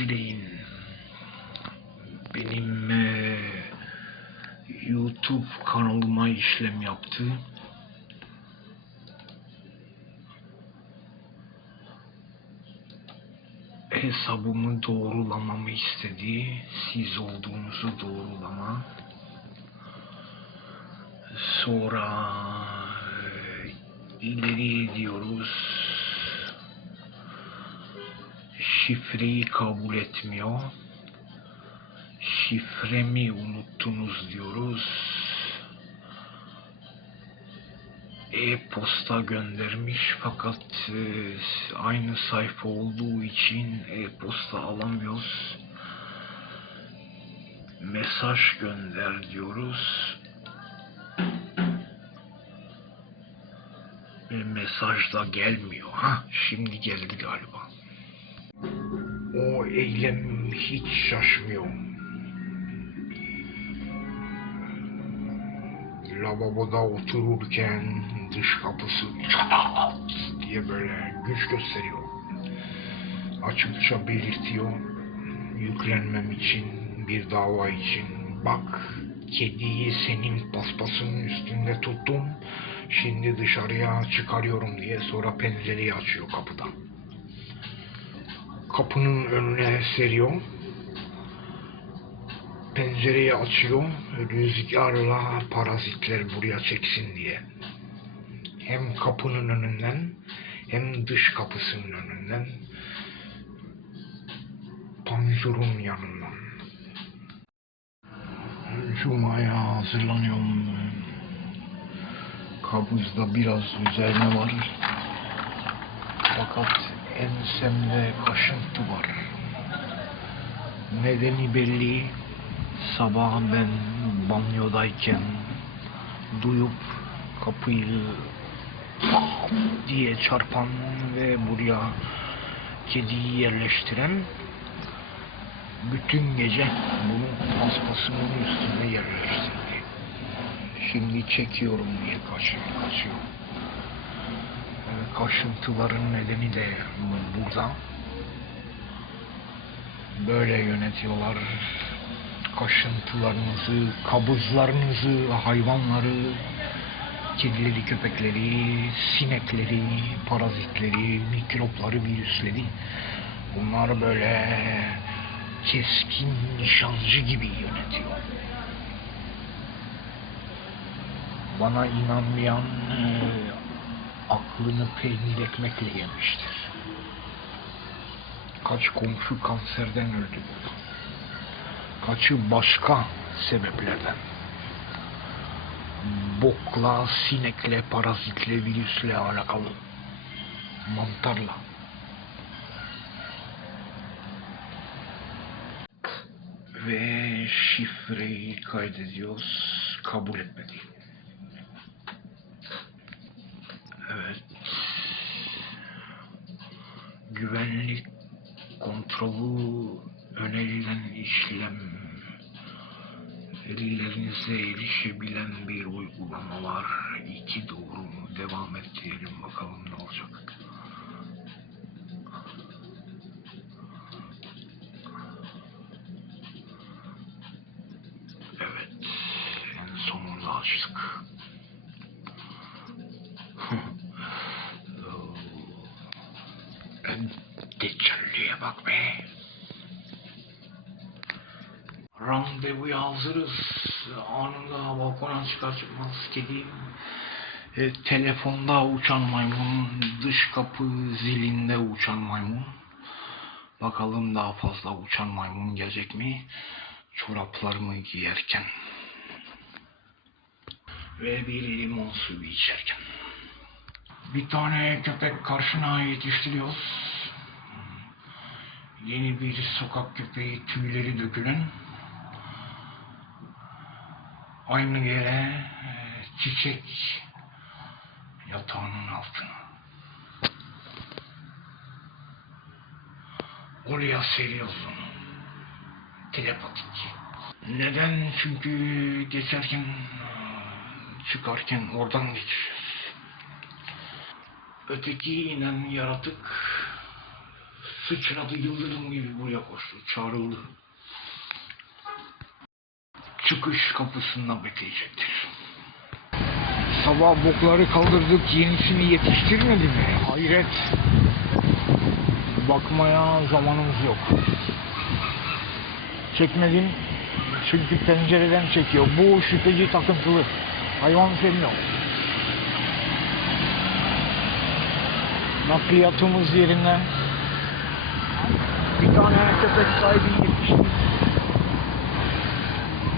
izleyin. Benim eee, YouTube kanalıma işlem yaptı. Hesabımı doğrulamamı istedi. Siz olduğunuzu doğrulama. Sonra eee, ileri diyoruz. Şifreyi kabul etmiyor. Şifremi unuttunuz diyoruz. E-posta göndermiş fakat e, aynı sayfa olduğu için e-posta alamıyoruz. Mesaj gönder diyoruz. E, mesaj da gelmiyor. Ha, şimdi geldi galiba. O eylem hiç şaşmıyor. Lavaboda otururken dış kapısı çat diye böyle güç gösteriyor. Açıkça belirtiyor. Yüklenmem için, bir dava için. Bak, kediyi senin paspasının üstünde tuttum. Şimdi dışarıya çıkarıyorum diye sonra pencereyi açıyor kapıda kapının önüne seriyor. Pencereyi açıyor. Rüzgarla parazitler buraya çeksin diye. Hem kapının önünden hem dış kapısının önünden panjurun yanından. Cuma'ya hazırlanıyorum. Kabızda biraz üzerine var. Fakat ensemde kaşıntı var. Nedeni belli. Sabah ben banyodayken duyup kapıyı diye çarpan ve buraya kediyi yerleştiren bütün gece bunu paspasımın üstüne yerleştirdi. Şimdi çekiyorum diye kaçıyor, kaçıyor. Kaşıntıların nedeni de burada. Böyle yönetiyorlar kaşıntılarınızı, kabızlarınızı, hayvanları, kedileri, köpekleri, sinekleri, parazitleri, mikropları, virüsleri. Bunlar böyle keskin nişancı gibi yönetiyor. Bana inanmayan e, aklını peynir ekmekle yemiştir. Kaç komşu kanserden öldü. Kaçı başka sebeplerden. Bokla, sinekle, parazitle, virüsle alakalı. Mantarla. Ve şifreyi kaydediyoruz. Kabul etmedi. Güvenlik kontrolü önerilen işlem verilerinize erişebilen bir uygulama var. İki doğru mu? Devam et diyelim bakalım ne olacak. Evet. En sonunda açtık. Decalliye bak be. Randevuya hazırız. Anında balkona çıkar çıkmaz kediyim. E, telefonda uçan maymun, dış kapı zilinde uçan maymun. Bakalım daha fazla uçan maymun gelecek mi? Çoraplarımı giyerken. Ve bir limon suyu içerken. Bir tane köpek karşına yetiştiriyoruz. Yeni bir sokak köpeği tüyleri dökülen. Aynı yere e, çiçek yatağının altına. Oraya seriyorsun. Telepatik. Neden? Çünkü geçerken çıkarken oradan geçiyoruz. Öteki inen yaratık sıçradı yıldırım gibi buraya koştu. Çağrıldı. Çıkış kapısında bekleyecektir. Sabah bokları kaldırdık yenisini yetiştirmedi mi? Hayret. Bakmaya zamanımız yok. Çekmedim çünkü pencereden çekiyor. Bu şüpheci takıntılı. Hayvan sevmiyor. Nakliyatımız yerine bir tane köpek sahibi yetişti.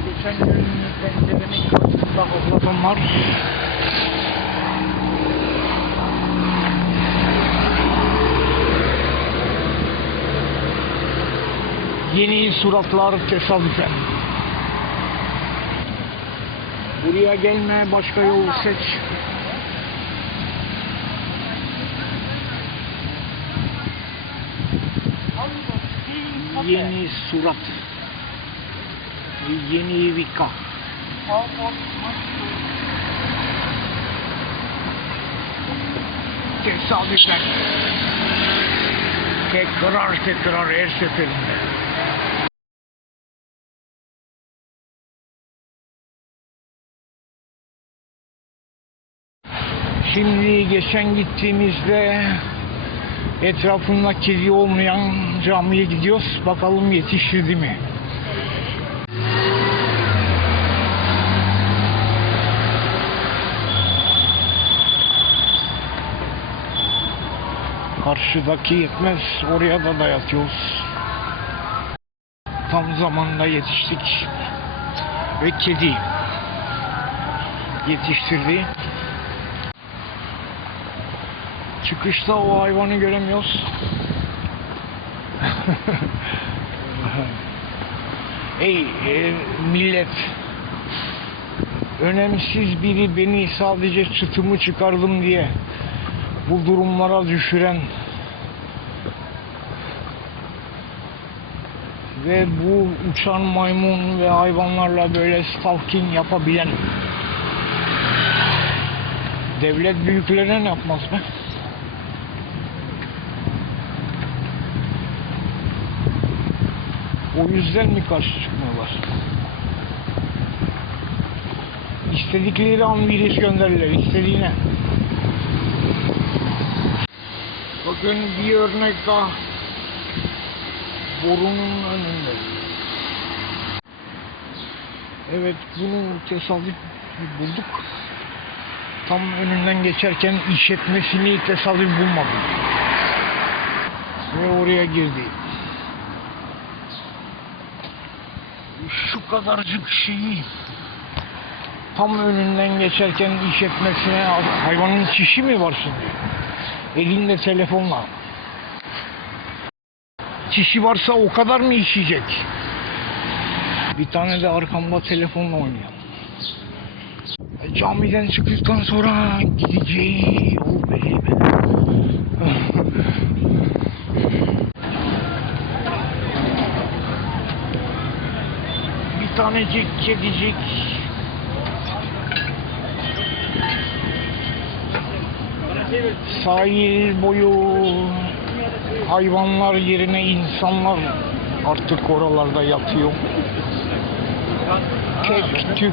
Geçen gün pencerenin karşısında avladım var. Yeni suratlar tesadüfen. Buraya gelme başka yol seç. Yeni surat. Yeni vika. Tesadüfen. Tekrar tekrar her seferinde. Şimdi geçen gittiğimizde etrafında kedi olmayan camiye gidiyoruz. Bakalım yetiştirdi mi? Karşıdaki yetmez. Oraya da dayatıyoruz. Tam zamanında yetiştik. Ve kedi yetiştirdi. Çıkışta o hayvanı göremiyoruz. Ey e, millet. Önemsiz biri beni sadece çıtımı çıkardım diye bu durumlara düşüren ve bu uçan maymun ve hayvanlarla böyle stalking yapabilen devlet büyüklerine ne yapmaz be? O yüzden mi karşı çıkmıyorlar? İstedikleri an virüs gönderirler, istediğine. Bakın bir örnek daha. Borunun önünde. Evet bunu tesadüf bulduk. Tam önünden geçerken işletmesini tesadüf bulmadım. Ve oraya girdi. Şu kadarcık şeyi tam önünden geçerken iş etmesine hayvanın çişi mi var şimdi? Elinde telefonla. Çişi varsa o kadar mı işeyecek? Bir tane de arkamda telefonla oynuyor. E, Camiden çıktıktan sonra gideceği yol belli mi? Bir tanecik kedicik. Sahil boyu hayvanlar yerine insanlar artık oralarda yatıyor. Tek tük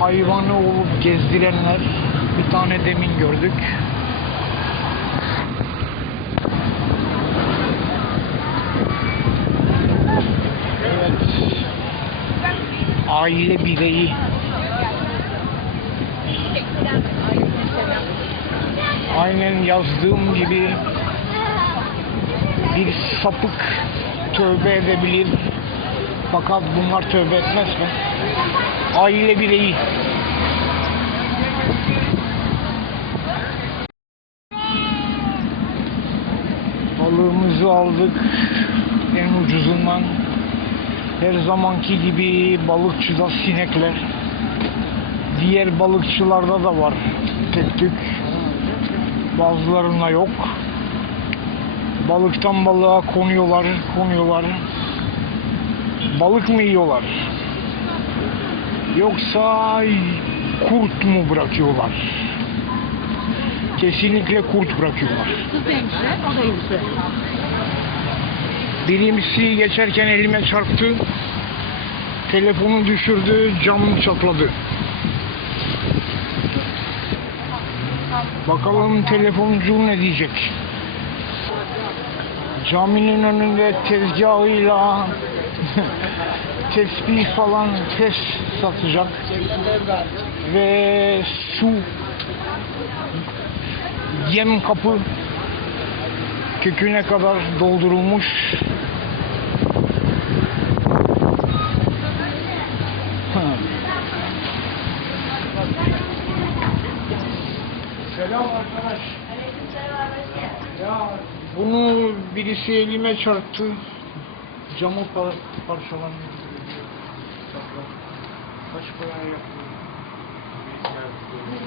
hayvanı olup gezdirenler bir tane demin gördük. Evet. Aile bireyi aynen yazdığım gibi bir sapık tövbe edebilir. Fakat bunlar tövbe etmez mi? Aile bireyi. Balığımızı aldık en ucuzundan. Her zamanki gibi balıkçıda sinekler. Diğer balıkçılarda da var tek tük. Bazılarında yok. Balıktan balığa konuyorlar, konuyorlar. Balık mı yiyorlar? Yoksa kurt mu bırakıyorlar? kesinlikle kurt bırakıyorlar. Birincisi geçerken elime çarptı. Telefonu düşürdü, cam çatladı. Bakalım telefoncu ne diyecek? Caminin önünde tezgahıyla tesbih falan pes satacak ve su yem kapı köküne kadar doldurulmuş Ha. Selam arkadaş. Ya bunu birisi elime çarptı. Camı par parçalandı. Kaç para yapıyor?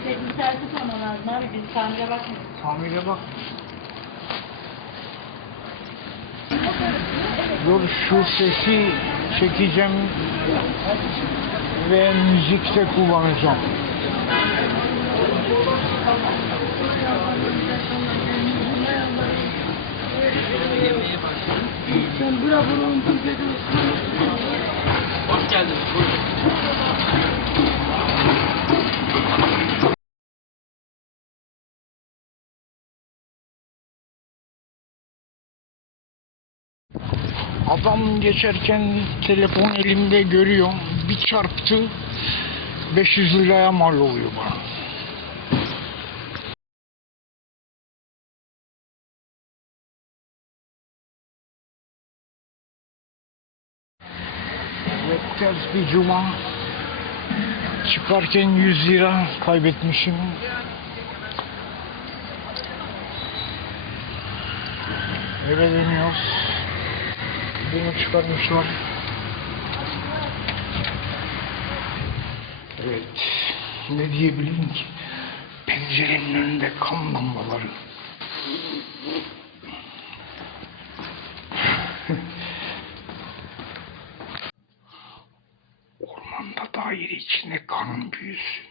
Biz servis olman lazım abi, biz tamire bakmıyoruz. Tamire bak. Dur şu sesi çekeceğim ve müzikte kullanacağım. Hoş geldiniz. Buyurun. Adam geçerken telefon elimde görüyor. Bir çarptı. 500 liraya mal oluyor bana. Ters bir cuma. Çıkarken 100 lira kaybetmişim. Eve dönüyoruz. Bunu çıkarmışlar. Evet. Ne diyebilirim ki? Pencerenin önünde kan damlaları. gevangenis